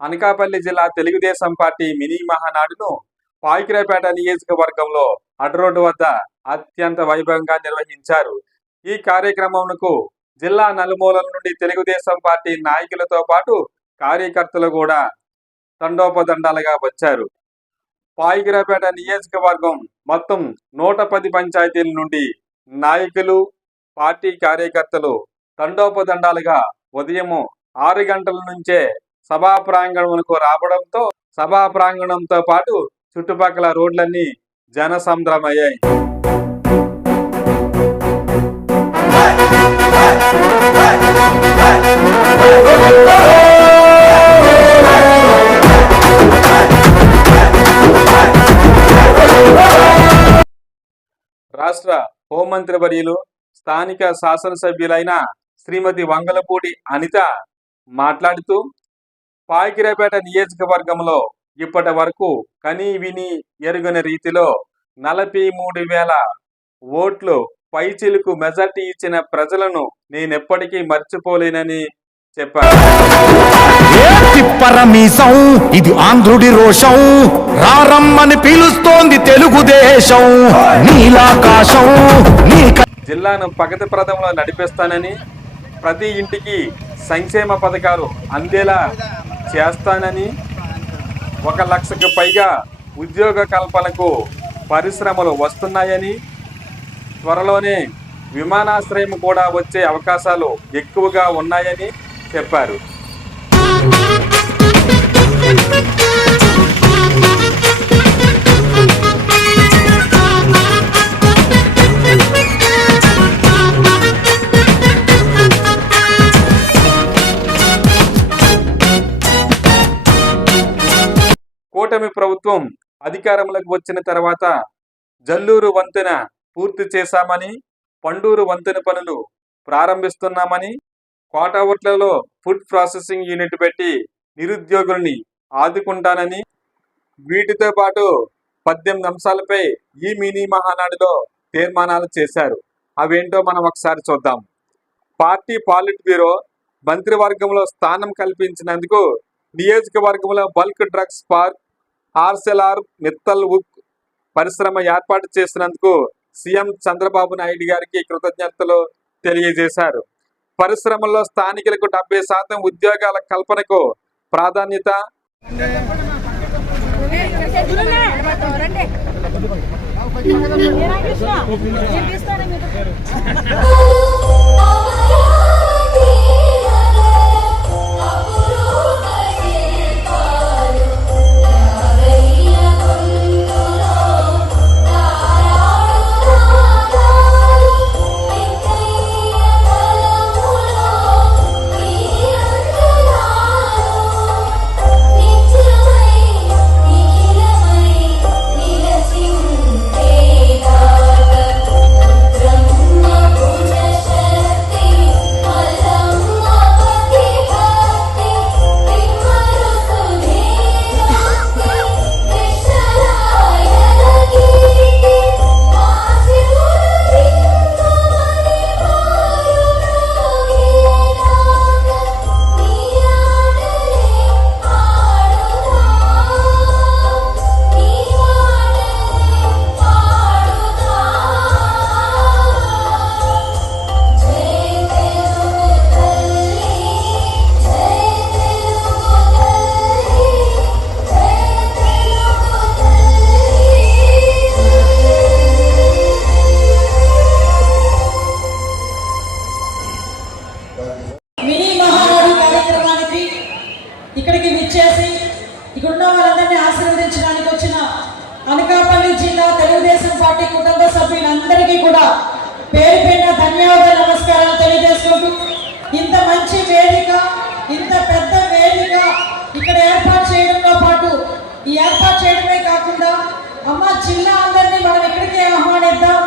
అనకాపల్లి జిల్లా Telugu Desam party mini మహానాడును పాయికిరాపేట నియోజకవర్గంలో అడ్రోడ్డు వద్ద అత్యంత వైభవంగా నిర్వహించారు. ఈ కార్యక్రమంకు జిల్లా నలుమూలల నుండి తెలుగుదేశం పార్టీ నాయకులతో పాటు కార్యకర్తలు కూడా తండోపదండాలుగా వచ్చారు. పాయికిరాపేట నియోజకవర్గం మొత్తం నూట పది పంచాయతీల నుండి నాయకులు పార్టీ కార్యకర్తలు తండోపదండాలుగా ఉదయం ఆరు గంటల నుంచే సభా ప్రాంగణమునకు రావడంతో సభా ప్రాంగణంతో పాటు చుట్టుపక్కల రోడ్లన్నీ జనసంద్రమయ్యాయి. రాష్ట్ర హోంమంత్రి వర్యులు స్థానిక శాసనసభ్యులైన శ్రీమతి వంగలపూడి అనిత మాట్లాడుతూ పాయికిరాపేట నియోజకవర్గంలో ఇప్పటి వరకు కనీ విని ఎరుగని రీతిలో నలభై మూడు వేల ఓట్లు పైచిలుకు మెజార్టీ ఇచ్చిన ప్రజలను నేనెప్పటికీ మర్చిపోలేనని చెప్పారు ఇది ఆంధ్రుడి రోషం. రారమ్మని పిలుస్తోంది తెలుగుదేశం. నీలాకాశం జిల్లాను ప్రగతి ప్రదంలో నడిపిస్తానని ప్రతి ఇంటికి సంక్షేమ పథకాలు అందేలా చేస్తానని ఒక లక్షకు పైగా ఉద్యోగ కల్పనకు పరిశ్రమలు వస్తున్నాయని త్వరలోనే విమానాశ్రయం కూడా వచ్చే అవకాశాలు ఎక్కువగా ఉన్నాయని చెప్పారు. కూటమి ప్రభుత్వం అధికారంలోకి వచ్చిన తర్వాత జల్లూరు వంతెన పూర్తి చేశామని పండూరు వంతెన పనులు ప్రారంభిస్తున్నామని కోటావుట్లలో ఫుడ్ ప్రాసెసింగ్ యూనిట్ పెట్టి నిరుద్యోగుల్ని ఆదుకుంటానని వీటితో పాటు పద్దెనిమిది అంశాలపై ఈ మినీ మహానాడులో తీర్మానాలు చేశారు. అవేంటో మనం ఒకసారి చూద్దాం. పార్టీ పాలిట్ బ్యూరో మంత్రివర్గంలో స్థానం కల్పించినందుకు నియోజకవర్గంలో bulk drugs park Arcelor Mittal ఉక్ పరిశ్రమ ఏర్పాటు చేసినందుకు సీఎం చంద్రబాబు నాయుడు గారికి కృతజ్ఞతలు తెలియజేశారు. పరిశ్రమల్లో స్థానికులకు డెబ్బై శాతం ఉద్యోగాల కల్పనకు ప్రాధాన్యత మినీ జిల్లా అందరినీ మనం ఇక్కడికే ఆహ్వానిద్దాం.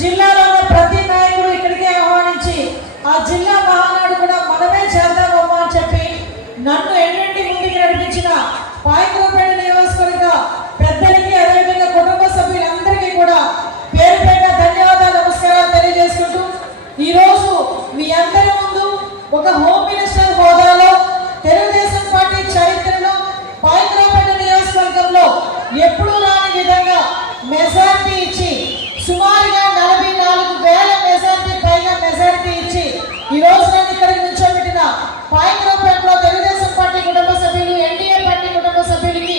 జిల్లాలో ఉన్న ప్రతి నాయకుడు ఇక్కడికే ఆహ్వానించి ఆ జిల్లా మహానాడు కూడా మనమే చేద్దామమ్మా అని చెప్పి నన్ను ఎన్నింటి ముందుకు నడిపించిన పాయకులపేట నియోజకవర్గ పెద్దలకి అదేవిధంగా కుటుంబ సభ్యులందరికీ కూడా పేరు పేట ధన్యవాదాలు నమస్కారాలు తెలియజేసుకుంటూ ఈరోజు మీ అందరి ముందు ఒక హోమ్ పాయకరావుపేటలో తెలుగుదేశం పార్టీ కుటుంబ సభ్యులు ఎన్డీఏ పార్టీ కుటుంబ సభ్యులకి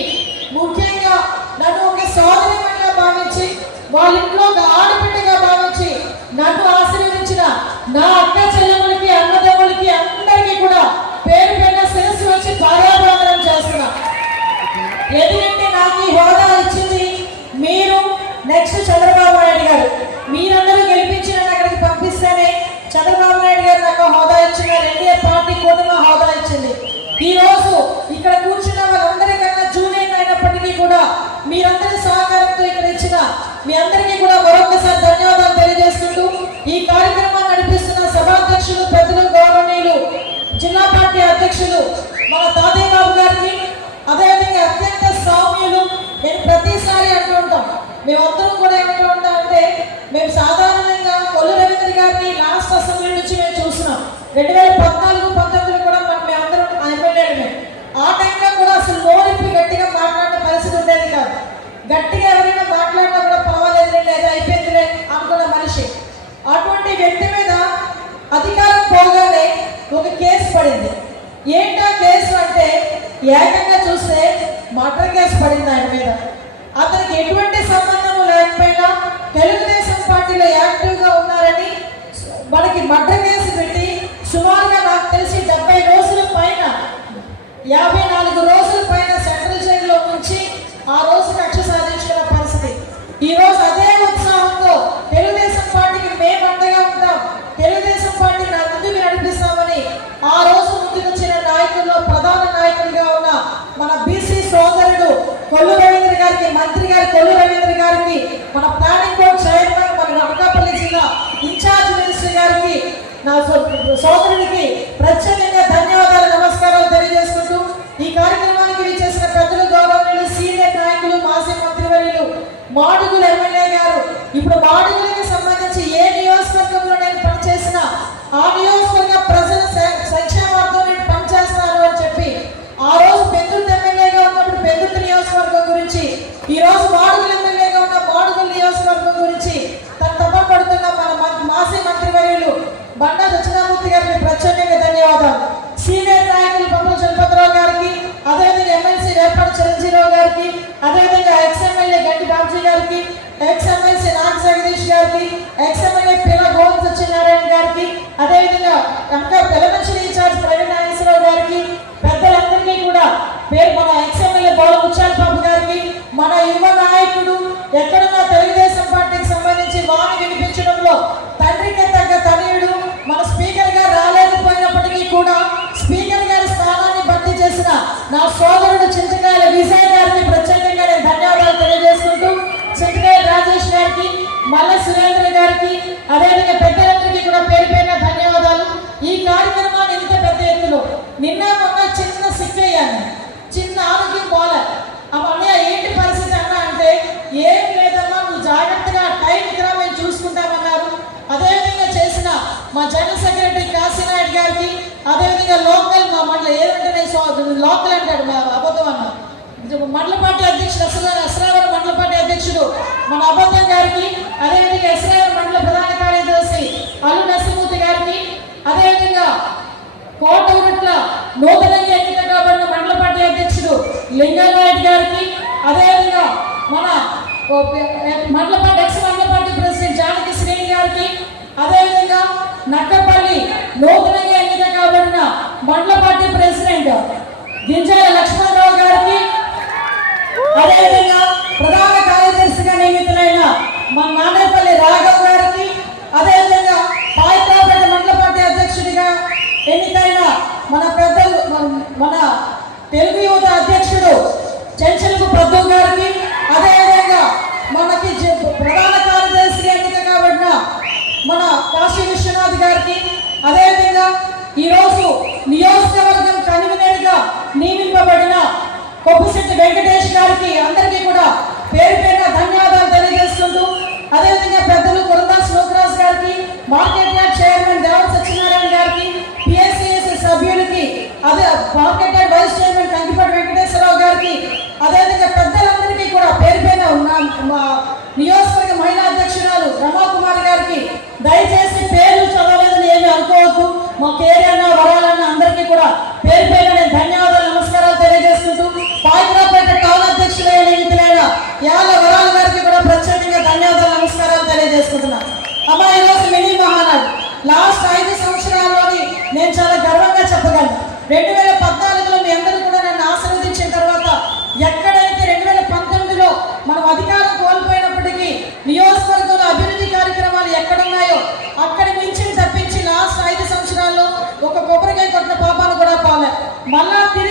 ముఖ్యంగా నన్ను ఒక సోదరిమణిగా భావించి వాళ్ళ ఇంట్లో ఒక ఆడబిడ్డగా భావించి నన్ను ఆశీర్వదించిన నా అక్క చెల్లెములకి అన్నదమ్ములకి అందరికీ కూడా పేరు పైన వచ్చి పాదాభావనం చేస్తున్నా. ఎందుకంటే నాకు హోదా ఇచ్చింది మీరు నెక్స్ట్ చంద్రబాబు నాయుడు గారు. మీరందరూ గెలిపించిన అక్కడికి పంపిస్తేనే చంద్రబాబు నాయుడు గారు నాకు హోదా ఇచ్చిన రెండు మీ కూటమి హోదా ఇచ్చింది. ఈ రోజు ఇక్కడ కూర్చున్న వాళ్ళందరికన్నా జూనియర్ అయినప్పటికీ కూడా మీరందరి సహకారంతో ఇక్కడ ఇచ్చిన మీ అందరికీ కూడా మరొకసారి ధన్యవాదాలు తెలియజేస్తుంటూ ఈ కార్యక్రమాన్ని నడిపిస్తున్న సభాధ్యక్షులు ప్రజలు గౌరవనీయులు జిల్లా పార్టీ అధ్యక్షులు మన తాతయ్య బాబు గారికి అదేవిధంగా అత్యంత సామ్యులు నేను ప్రతిసారి అంటూ ఉంటాం. మేమందరం కూడా ఏమంటూ ఉంటాం అంటే మేము సాధారణంగా కొల్లు రవీంద్ర గారిని లాస్ట్ అసెంబ్లీ నుంచి మేము చూసినాం రెండు వేల మనకి మర్డర్ వేసి పెట్టి సుమారుగా నాకు తెలిసి డెబ్బై రోజుల పైన యాభై నాలుగు రోజుల పైన సెంట్రల్ జైల్లో ఉంచి ఆ రోజు కక్ష సాధించుకున్న పరిస్థితి. ఈ రోజు అదే ఉత్సాహంతో తెలుగుదేశం పార్టీకి మేము అండగా ఉంటాం. తెలుగుదేశం పార్టీని ముందుకు నడిపిస్తామని ఆ రోజు ముందుకు వచ్చిన నాయకుల్లో ప్రధాన నాయకుడిగా ఉన్న మన బీసీ సోదరుడు కొల్లు రవీంద్ర గారికి మంత్రి గారి కొల్లు రవీంద్ర గారికి మన ప్లానింగ్ బోర్డ్ చైర్మన్ నా సోదరునికి ప్రత్యేక బండా దక్షిణామూర్తి గారికి ప్రత్యేకంగా ధన్యవాదాలు. సీనియర్ నాయకులు పప్పుల చలపతిరావు గారికి అదేవిధంగా ఎమ్మెల్సీ వేపాటి చిరంజీరావు గారికి అదేవిధంగా ఎక్స్ఎమ్మెల్యే గంటి బాబుజీ గారికి ఎక్స్ఎమ్మెల్సీ నాగ జగదీష్ గారికి ఎక్స్ఎమ్మెల్యే పిల్ల గోవింద సత్యనారాయణ గారికి అదేవిధంగా ఇంకా పిల్లమంచి ఇన్ఛార్జ్ ప్రవీణ్ నాగేశ్వరరావు గారికి పెద్దలందరికీ కూడా పేరు మన ఎక్స్ఎమ్మెల్యే బాల ముచ్చాల బాబు గారికి మన యువ నాయకుడు ఎక్కడన్నా తెలుగుదేశం పార్టీకి సంబంధించి వాణి వినిపించు మా జనరల్ సెక్రటరీ కాశీనాయుడు గారికి అదేవిధంగా లోకల్ మా మండలం ఏదంటే నేను లోకల్ అంటాడు మా అబద్ధం అన్న. మండల పార్టీ అధ్యక్షుడు అసలు అసరావరం మండల పార్టీ అధ్యక్షుడు మన అబద్ధం గారికి అదేవిధంగా అసరావరం మండల ప్రధాన కార్యదర్శి అల్లు నరసింహూర్తి గారికి అదేవిధంగా కోటగుట్ల నూతనంగా ఎన్నిక కాబడిన మండల పార్టీ అధ్యక్షుడు లింగనాయుడు గారికి అదేవిధంగా మన ఓ పే- మండల పార్టీ ఎక్స్ మండల కాశీ విశ్వనాథ్ గారికి. అదేవిధంగా ఈరోజు నియోజకవర్గం కన్వీనర్గా నియమింపబడిన కొప్పుశెట్టి వెంకటేష్ గారికి అందరికీ కూడా పేరు పేరున ధన్యవాదాలు తెలియజేస్తుంటూ అదేవిధంగా పెద్దలు కురందాస్ లోకరాజ్ గారికి మార్కెట్ మా కేరన్న వరాలన్న అందరికీ కూడా పేరు పేరు నేను ధన్యవాదాలు నమస్కారాలు తెలియజేస్తుంటూ పాయికరాపేట టౌన్ అధ్యక్షులైన ఎన్నికలైన యాల వరాల గారికి కూడా ప్రత్యేకంగా ధన్యవాదాలు నమస్కారాలు తెలియజేసుకుంటున్నా. అమ్మా ఈరోజు మినీ మహానాడు. లాస్ట్ ఐదు సంవత్సరాల్లోని నేను చాలా గర్వంగా చెప్పగలను. రెండు వేల పద్నాలుగు మళ్ళా తిరిగి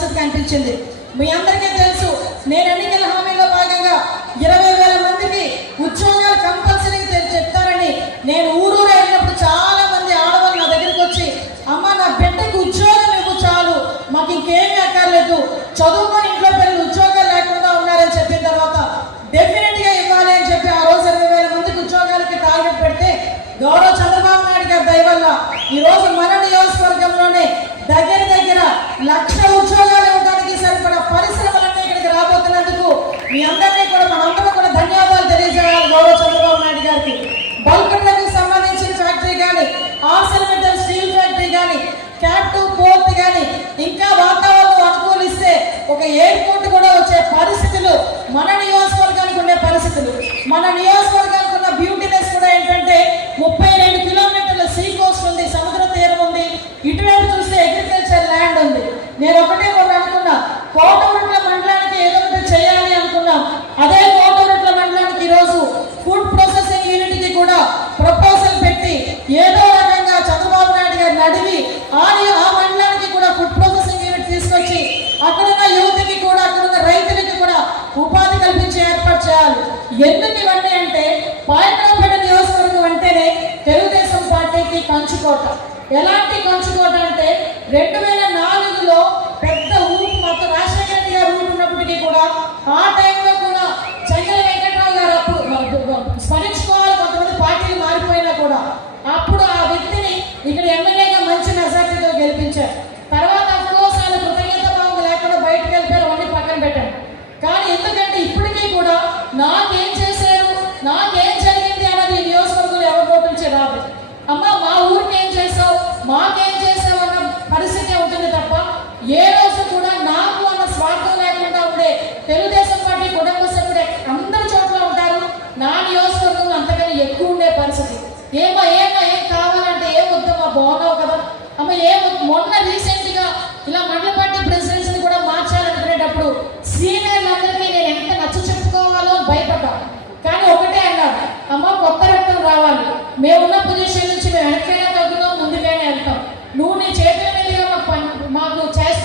కనిపించింది. మీ అందరికీ తెలుసు నేను ఎన్నికల హామీలో భాగంగా ఇరవై వేల మందికి ఉద్యోగ నేను ఒకటే ఒకటి అనుకున్నా మండలానికి ఏదో ఒకటి చేయాలి అనుకున్నాం అదే కోటగుట్ల మండలానికి ఈరోజు ఫుడ్ ప్రాసెసింగ్ యూనిట్కి కూడా ప్రపోజల్ పెట్టి ఏదో రకంగా చంద్రబాబు నాయుడు గారు నడివి ఆ ని- ఆ మండలానికి కూడా ఫుడ్ ప్రాసెసింగ్ యూనిట్ తీసుకొచ్చి అక్కడున్న యువతకి కూడా అక్కడున్న రైతులకి కూడా ఉపాధి కల్పించే ఏర్పాటు చేయాలి ఎందుకు ఇవన్నీ అంటే పాయకరాపేట నియోజకవర్గం అంటేనే తెలుగుదేశం పార్టీకి కంచుకోట ఎలాంటి కంచుకోట అంటే రెండు వేల నాలుగులో పెద్ద ఊపు మొత్తం రాజశేఖర రెడ్డి గారు ఊపు ఉన్నప్పటికీ కూడా ఆ టైంలో కూడా చెంగల వెంకట్రావు గారు అప్పుడు స్మరించుకోవాలి కొంతమంది పార్టీలు మారిపోయినా కూడా. అప్పుడు ఆ వ్యక్తిని ఇక్కడ ఎమ్మెల్యేగా మంచి మెజార్టీతో గెలిపించారు. తర్వాత అఫ్కోర్స్ ఆయన కృతజ్ఞత భావం లేకుండా బయటకు వెళ్ళిపోయారు అవన్నీ పక్కన పెట్టారు. కానీ ఎందుకంటే ఇప్పటికీ కూడా నాకేం చేశారు నాకేం జరిగింది అన్నది ఈ నియోజకవర్గంలో ఎవరు పోటించే రాదు. అమ్మ మా ఊరికి ఏం చేసావు మాకేం చేసావు అన్న పరిస్థితి ఉంటుంది తప్ప ఏ రోజు కూడా నాకు అన్న స్వార్థం లేకుండా ఉండే తెలుగుదేశం పార్టీ కుటుంబ సభ్యుడే అందరి చోట్ల ఉంటారు నా నియోజకవర్గంలో అంతకన్నా ఎక్కువ ఉండే పరిస్థితి ఏమో ఏమో ఏం కావాలంటే ఏం వద్దమ్మా బాగున్నావు కదా అమ్మ ఏం వద్దు. మొన్న రీసెంట్గా ఇలా మండల పార్టీ ప్రెసిడెన్సీని కూడా మార్చాలనుకునేటప్పుడు సీనియర్లందరికీ నేను ఎంత నచ్చ చెప్పుకోవాలో అని భయపడ్డా కానీ ఒకటే అన్నారు అమ్మ కొత్త రక్తం రావాలి మేమున్న పొజిషన్ నుంచి మేము వెనకైనా తగ్గుతాం ముందుకైనా వెళ్తాం నువ్వు నీ చేతుల మీదుగా మాకు పని- మాకు చేసి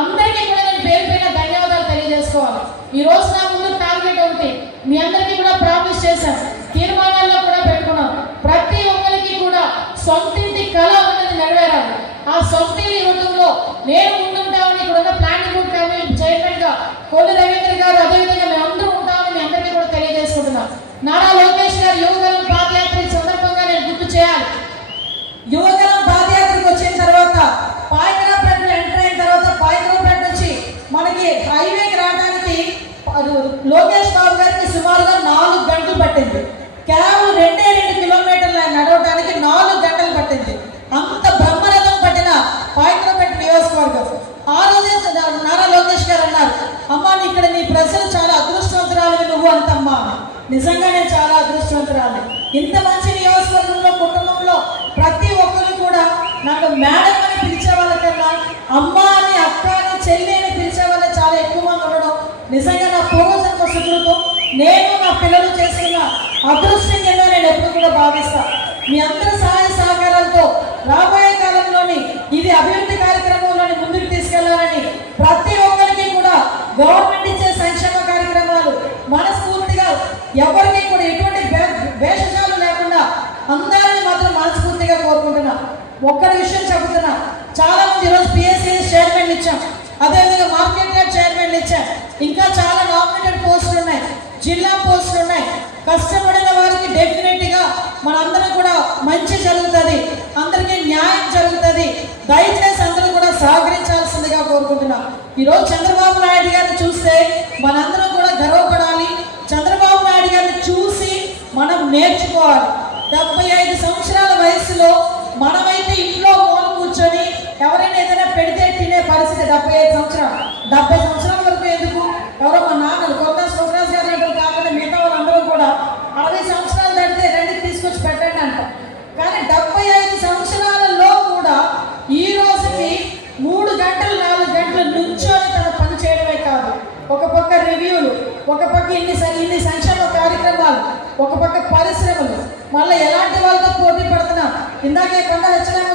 అందరికీ కూడా నేను పేరు పైన ధన్యవాదాలు తెలియజేసుకోవాలి. ఈ రోజు నా ముందు టార్గెట్ ఒకటి. మీ అందరికీ కూడా ప్రామిస్ చేశాం తీర్మానాల్లో కూడా పెట్టుకున్నాం. ప్రతి ఒక్కరికి కూడా సొంతింటి కళ అనేది నెరవేరాలి. ఆ సొంతింటి ఇవ్వడంలో నేను ముందుంటామని ఇక్కడ ఉన్న ప్లానింగ్ బోర్డ్ కమిటీ చైర్మన్గా కోల్లి రవీంద్ర గారు అదేవిధంగా మేము అందరూ ఉంటామని మీ అందరికీ కూడా తెలియజేసుకుంటున్నాం. నారా లోకేష్ గారు యువగలం పాదయాత్ర సందర్భంగా నేను గుర్తు చేయాలి. యువగలం పాదయాత్రకు వచ్చిన తర్వాత పాయకరాపేటలో ఎంటర్ అయిన తర్వాత పాయకరాపేట నుంచి మనకి హైవేకి రావడానికి అది లోకేష్ బాబు గారికి సుమారుగా నాలుగు గంటలు పట్టింది. కేవలం రెండే రెండు కిలోమీటర్ల నడవడానికి నాలుగు గంటలు పట్టింది. అంత బ్రహ్మరథం పట్టిన పాయింట్రపేట నియోజకవర్గం. ఆ రోజే నారా లోకేష్ గారు అన్నారు అమ్మ ఇక్కడ నీ ప్రజలు చాలా అదృష్టవంతురాలు నువ్వు అంతమ్మా నిజంగా నేను చాలా అదృష్టవంతురాలు ఇంత మంచి నియోజకవర్గంలో కుటుంబంలో ప్రతి ఒక్కరు కూడా నాకు మేడం అని పిలిచే అమ్మ అని అక్క అని చెల్లి అని పిలిచే వాళ్ళే చాలా ఎక్కువ మంది ఉండడం. నిజంగా నా పూర్వజన్మ సుకృతం. నేను అదృష్టం కింద నేను ఎప్పుడు కూడా భావిస్తా. మీ అందరి సహాయ సహకారాలతో రాబోయే కాలంలోని ఇది అభివృద్ధి కార్యక్రమంలోని ముందుకు తీసుకెళ్ళాలని ప్రతి ఒక్కరికి కూడా గవర్నమెంట్ ఇచ్చే సంక్షేమ కార్యక్రమాలు మనస్ఫూర్తిగా ఎవరికి కూడా ఎటువంటి వేషజాలు లేకుండా అందరిని మాత్రం మనస్ఫూర్తిగా కోరుకుంటున్నా. ఒక్కడి విషయం చెబుతున్నా. చాలా మంది ఈరోజు పిఎస్సిఎస్ చైర్మన్ ఇచ్చాం. అదేవిధంగా మార్కెట్ చైర్మన్ ఇచ్చాం. ఇంకా చాలా నామినేటెడ్ పోస్టులు ఉన్నాయి. జిల్లా పోస్టులు ఉన్నాయి. కష్టపడిన వారికి డెఫినెట్గా మనందరం కూడా మంచి జరుగుతుంది. అందరికీ న్యాయం జరుగుతుంది. దయచేసి అందరూ కూడా సహకరించాల్సిందిగా కోరుకుంటున్నా. ఈరోజు చంద్రబాబు నాయుడు గారిని చూస్తే మనందరం కూడా గర్వపడాలి. చంద్రబాబు నాయుడు గారిని చూసి మనం నేర్చుకోవాలి. డెబ్బై ఐదు సంవత్సరాల వయసులో మనమైతే ఇంట్లో మూల కూర్చొని ఎవరైనా ఏదైనా పెడితే తినే పరిస్థితి డెబ్బై ఐదు సంవత్సరాలు. డెబ్బై సంవత్సరాల వరకు ఎందుకు? ఎవరో మా నాన్నలు పరిశ్రమలు. మళ్ళీ ఎలాంటి వాళ్ళతో పోటీ పడుతున్నా? ఇందాకే కొండ హెచ్చరిక